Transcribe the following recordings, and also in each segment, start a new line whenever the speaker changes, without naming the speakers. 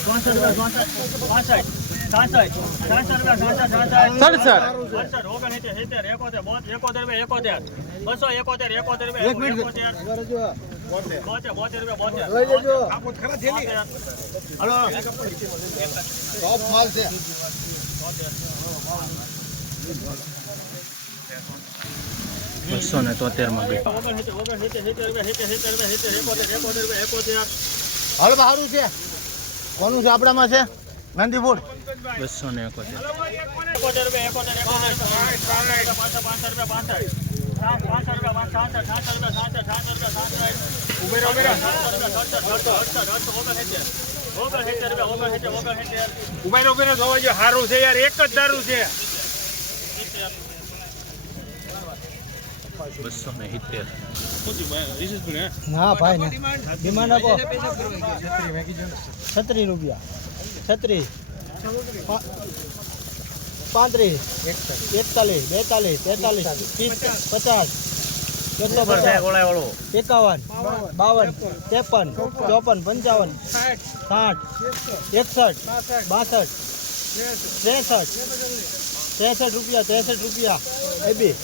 ચોસઠ
સડસઠ
અડસઠ સિત્તેર એકોતેર એકોતેર રૂપિયા એકોતેર બસો એકોતેર એકોતેર રૂપિયા એકોતેર બોતેર બોતેર. હલો
બસો ને
રૂપિયા એકોતેર
હાલ સારું છે કોનું છે? આપણામાં છે? નંદીપુર.
બસો ને એકોતેર
ઉભેરો ઉભેરો
જોવા જો સારું છે યાર, એક જ દારૂ છે.
બસો ને સિત્તેર
હા ભાઈ ને. ડિમાન્ડ આપો. છત્રીસ રૂપિયા. છત્રીસ પાંત્રીસ. એકતાલીસ બેતાલીસ તેતાલીસ ત્રીસ પચાસ. કેટલો પચાસ. એકાવન બાવન ત્રેપન ચોપન પંચાવન સાઠ એકસઠ બાસઠ ત્રેસઠ ત્રેસઠ રૂપિયા ત્રેસઠ રૂપિયા. એ બી.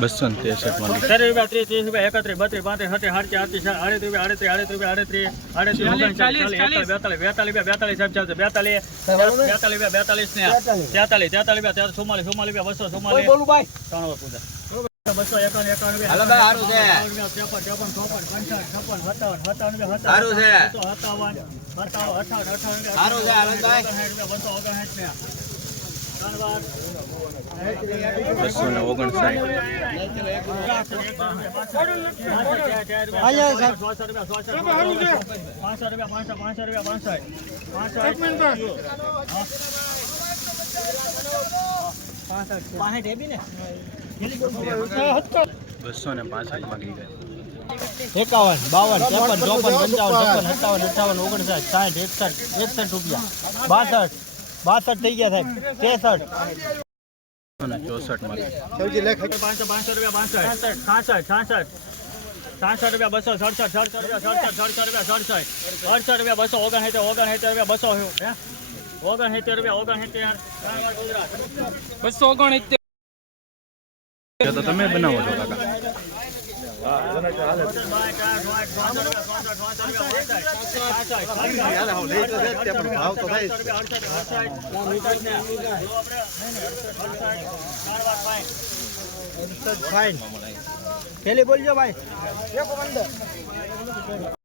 બસો ને ત્રેસઠમાં બે
ત્રીસ રૂપિયા ત્રીસ ત્રીસ રૂપિયા એકત્રીસ બત્રીસ પાંત્રીસ સત્રીસ આડત્રીસ આડત્રીસ રૂપિયા આડત્રીસ આડત્રીસ રૂપિયા આડત્રીસ આડત્રીસ ઓગણચાલીસ ચાલીસ બેતાલીસ બેતાલીસ રૂપિયા બેતાલીસ સાહેબ ચાલશે. બેતાલીસ બેતાલીસ રૂપિયા બેતાલીસ ને તેતાલીસ તેતાલીસ રૂપિયા તેર ચુમ્માલીસ ચુમ્માલીસ રૂપિયા બસો ચુમ્માલીસ.
બોલું ભાઈ.
ત્રણ પૂજા બસો એકાવન એકાવન રૂપિયા ત્રેપન ત્રેપન ચોપન પંચાવન છપ્પન સત્તાવન સત્તાવન રૂપિયા સત્તાવન. સત્તાવન અઠાવન અઠાવન રૂપિયા બસો ઓગણસાઠ ને
બસો ને
પાસઠ
ગઈ ગઈ
એકાવન બાવન ત્રેપન ચોપન પંચાવન છપ્પન સત્તાવન અઠાવન ઓગણસાઠ સાઠ એકસઠ એકસઠ રૂપિયા બાસઠ બાસઠ થઈ ગયા સાહેબ. ત્રેસઠ.
પાંચસો રૂપિયા પાંસઠ છાસઠ છાસઠ છાસઠ રૂપિયા બસો સડસઠ સડસઠ રૂપિયા સડસઠ સડસઠ રૂપિયા સડસઠ અડસઠ રૂપિયા બસો ઓગણસિત્તેર ઓગણસિત્તેર રૂપિયા બસો હે? ઓગણસિત્તેર રૂપિયા ઓગણસિત્તેર.
બસો ઓગણસિત્તેર.
તો તમે બનાવો છો કાકા.
ફાઇન પેલી બોલજો ભાઈ